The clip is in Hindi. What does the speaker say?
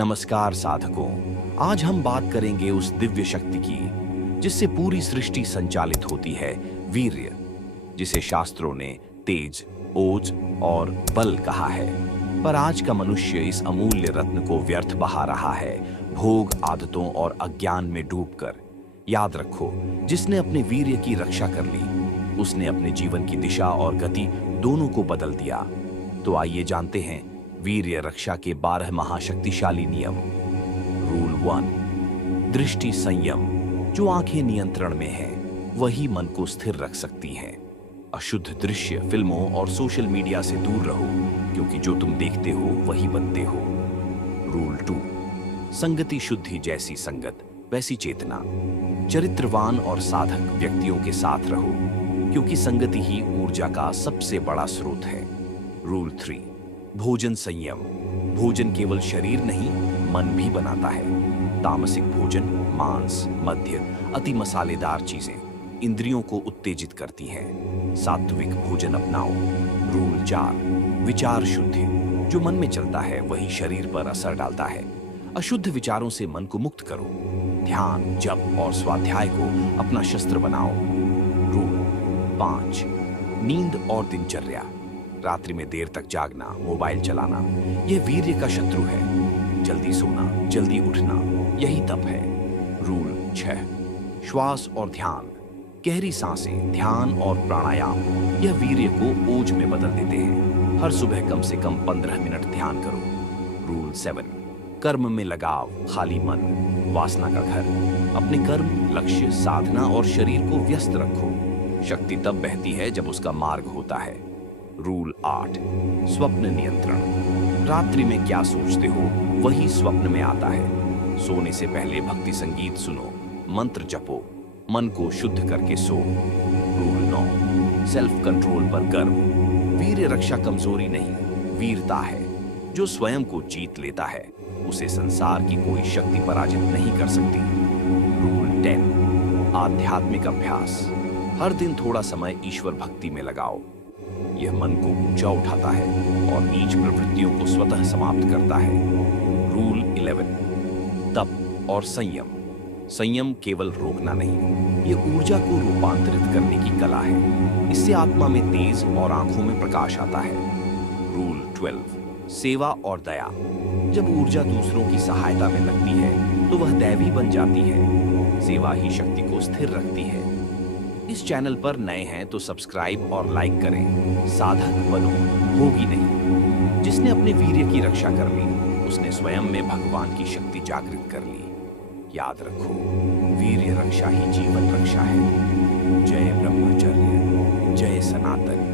नमस्कार साधकों, आज हम बात करेंगे उस दिव्य शक्ति की जिससे पूरी सृष्टि संचालित होती है, वीर्य, जिसे शास्त्रों ने तेज, ओज और बल कहा है। पर आज का मनुष्य इस अमूल्य रत्न को व्यर्थ बहा रहा है, भोग, आदतों और अज्ञान में डूबकर। याद रखो, जिसने अपने वीर्य की रक्षा कर ली, उसने अपने जीवन की दिशा और गति दोनों को बदल दिया। तो आइए जानते हैं वीर्य रक्षा के 12 महाशक्तिशाली नियम। रूल 1, दृष्टि संयम। जो आंखें नियंत्रण में हैं, वही मन को स्थिर रख सकती हैं। अशुद्ध दृश्य, फिल्मों और सोशल मीडिया से दूर रहो, क्योंकि जो तुम देखते हो वही बनते हो। रूल 2, संगति शुद्धि। जैसी संगत वैसी चेतना। चरित्रवान और साधक व्यक्तियों के साथ रहो, क्योंकि संगति ही ऊर्जा का सबसे बड़ा स्रोत है। रूल 3, भोजन संयम। भोजन केवल शरीर नहीं, मन भी बनाता है। तामसिक भोजन, मांस, मद्य, अति मसालेदार चीजें इंद्रियों को उत्तेजित करती हैं। सात्विक भोजन अपनाओ। रूल 4, विचार शुद्धि। जो मन में चलता है वही शरीर पर असर डालता है। अशुद्ध विचारों से मन को मुक्त करो। ध्यान, जप और स्वाध्याय को अपना शस्त्र बनाओ। रूल 5, नींद और दिनचर्या। रात्रि में देर तक जागना, मोबाइल चलाना, यह वीर्य का शत्रु है। जल्दी सोना, जल्दी उठना, यही तप है। रूल 6, श्वास और ध्यान। गहरी सांसें, ध्यान और प्राणायाम यह वीर्य को ओज में बदल देते हैं। हर सुबह कम से कम 15 मिनट ध्यान करो। रूल 7, कर्म में लगाव, खाली मन, वासना का घर। अपने कर्म, लक्ष्य, साधना और शरीर को व्यस्त रखो। शक्ति तब बहती है जब उसका मार्ग होता है। रूल 8, स्वप्न नियंत्रण। रात्रि में क्या सोचते हो वही स्वप्न में आता है। सोने से पहले भक्ति संगीत सुनो, मंत्र जपो, मन को शुद्ध करके सो। रूल 9, सेल्फ कंट्रोल पर गर्व। वीर्य रक्षा कमजोरी नहीं, वीरता है। जो स्वयं को जीत लेता है, उसे संसार की कोई शक्ति पराजित नहीं कर सकती। रूल 10, आध्यात्मिक अभ्यास। हर दिन थोड़ा समय ईश्वर भक्ति में लगाओ। यह मन को ऊंचा उठाता है और नीच प्रवृत्तियों को स्वतः समाप्त करता है। रूल 11, तप और संयम। संयम केवल रोकना नहीं, यह ऊर्जा को रूपांतरित करने की कला है। इससे आत्मा में तेज और आंखों में प्रकाश आता है। रूल 12, सेवा और दया। जब ऊर्जा दूसरों की सहायता में लगती है तो वह दैवी बन जाती है। सेवा ही शक्ति को स्थिर रखती है। इस चैनल पर नए हैं तो सब्सक्राइब और लाइक करें। साधक बनो, होगी नहीं। जिसने अपने वीर्य की रक्षा कर ली, उसने स्वयं में भगवान की शक्ति जागृत कर ली। याद रखो, वीर्य रक्षा ही जीवन रक्षा है। जय ब्रह्मचर्य, जय सनातन।